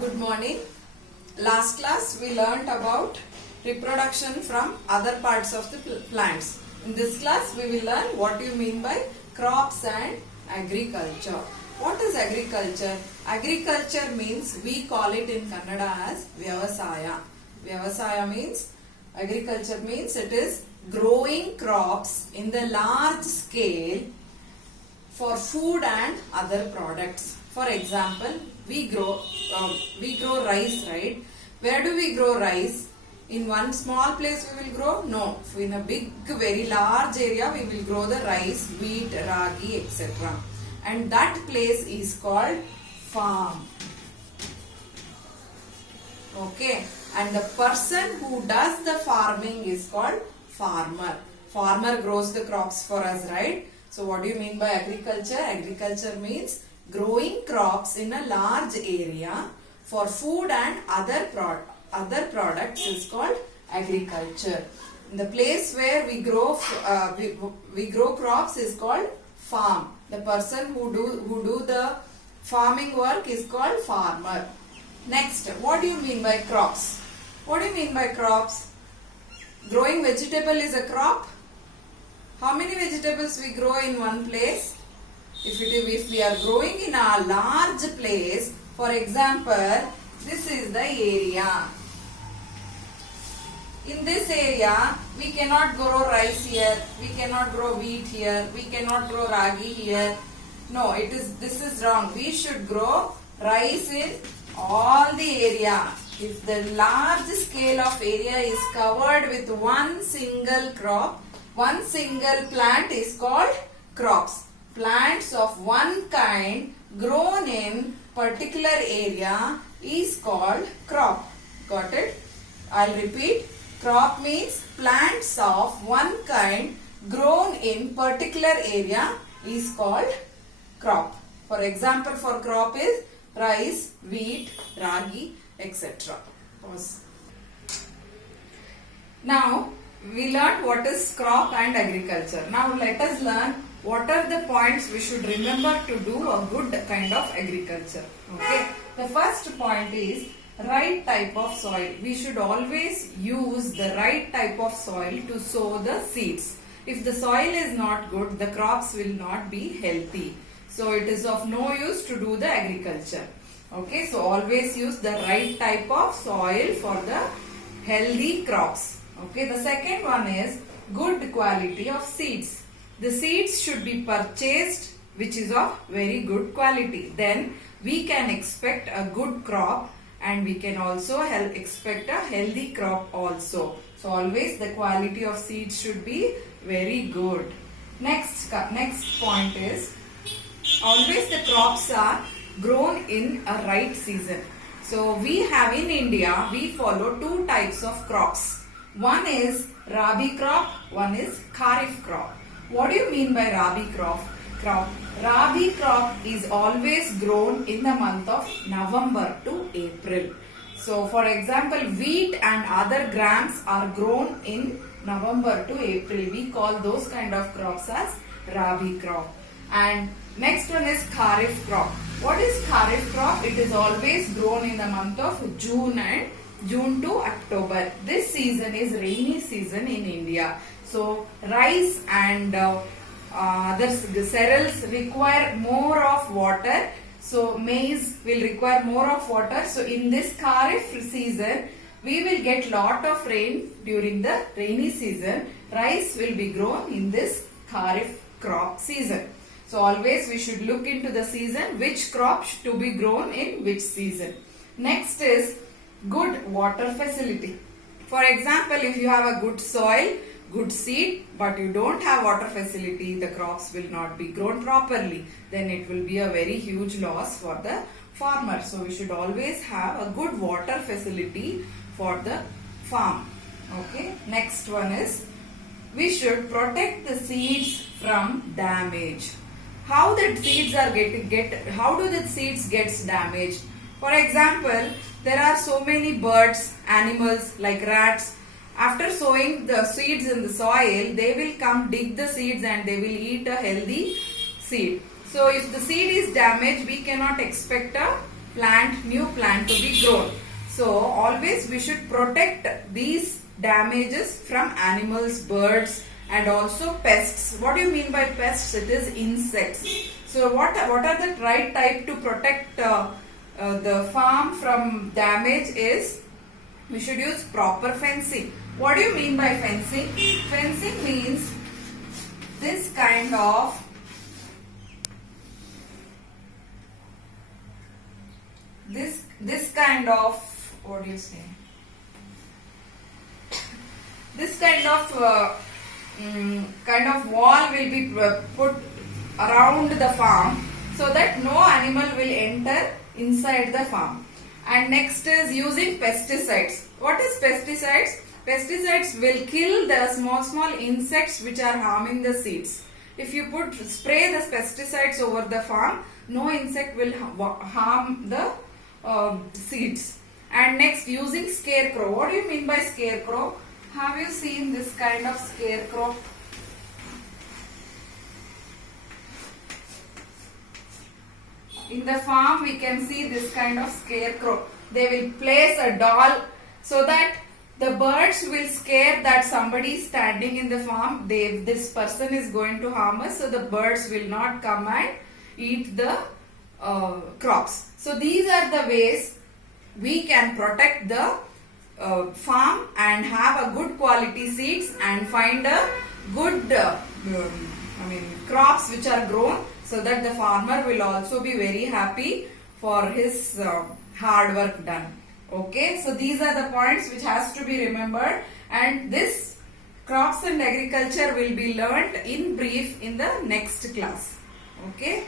Good morning. Last class we learnt about reproduction from other parts of the plants. In this class we will learn what you mean by crops and agriculture. What is agriculture? Agriculture means we call it in Kannada as Vyavasaya. Vyavasaya means agriculture means it is growing crops in the large scale for food and other products. For example, we grow rice, right? Where do we grow rice? In one small place we will grow? No. In a big, very large area we will grow the rice, wheat, ragi, etc. And that place is called farm. Okay. And the person who does the farming is called farmer. Farmer grows the crops for us, right? So what do you mean by agriculture? Agriculture means growing crops in a large area for food and other products is called agriculture. The place where we grow crops is called farm. The person who do the farming work is called farmer. Next, what do you mean by crops? What do you mean by crops? Growing vegetable is a crop. How many vegetables we grow in one place? If we are growing in a large place, for example, this is the area. In this area, we cannot grow rice here, we cannot grow wheat here, we cannot grow ragi here. No, this is wrong. We should grow rice in all the area. If the large scale of area is covered with one single crop, one single plant is called crops. Plants of one kind grown in particular area is called crop. Got it? I'll repeat. Crop means plants of one kind grown in particular area is called crop. For example, for crop is rice, wheat, ragi, etc. Now, we learned what is crop and agriculture. Now, let us learn what are the points we should remember to do a good kind of agriculture. Okay. The first point is right type of soil. We should always use the right type of soil to sow the seeds. If the soil is not good, the crops will not be healthy. So it is of no use to do the agriculture. Okay. So always use the right type of soil for the healthy crops. Okay. The second one is good quality of seeds. The seeds should be purchased which is of very good quality. Then we can expect a good crop and we can also expect a healthy crop also. So always the quality of seeds should be very good. Next point is always the crops are grown in a right season. So we have in India, we follow two types of crops. One is Rabi crop, one is Kharif crop. What do you mean by Rabi crop? Rabi crop is always grown in the month of November to April. So for example, wheat and other grams are grown in November to April. We call those kind of crops as Rabi crop. And next one is Kharif crop. What is Kharif crop? It is always grown in the month of June to October. This season is rainy season in India. So rice and other cereals require more of water. So maize will require more of water. So in this Kharif season, we will get lot of rain during the rainy season. Rice will be grown in this Kharif crop season. So always we should look into the season which crops to be grown in which season. Next is good water facility. For example, if you have a good soil, good seed, but you don't have water facility, the crops will not be grown properly. Then it will be a very huge loss for the farmer. So we should always have a good water facility for the farm. Okay. Next one is we should protect the seeds from damage. How the seeds are how do the seeds gets damaged? For example, there are so many birds, animals like rats. After sowing the seeds in the soil, they will come dig the seeds and they will eat a healthy seed. So if the seed is damaged, we cannot expect a new plant to be grown. So always we should protect these damages from animals, birds, and also pests. What do you mean by pests? It is insects. So what are the right type to protect the farm from damage is we should use proper fencing. What do you mean by fencing? Fencing means this kind of what do you say? This kind of wall will be put around the farm so that no animal will enter inside the farm. And next is using pesticides. What is pesticides? Pesticides will kill the small insects which are harming the seeds. If you spray the pesticides over the farm, no insect will harm the seeds. And next, using scarecrow. What do you mean by scarecrow? Have you seen this kind of scarecrow? In the farm we can see this kind of scarecrow. They will place a doll so that the birds will scare that somebody is standing in the farm. This person is going to harm us, so the birds will not come and eat the crops. So these are the ways we can protect the farm and have a good quality seeds and find a good crops which are grown, so that the farmer will also be very happy for his hard work done. Okay, so these are the points which has to be remembered, and this crops and agriculture will be learnt in brief in the next class. Okay.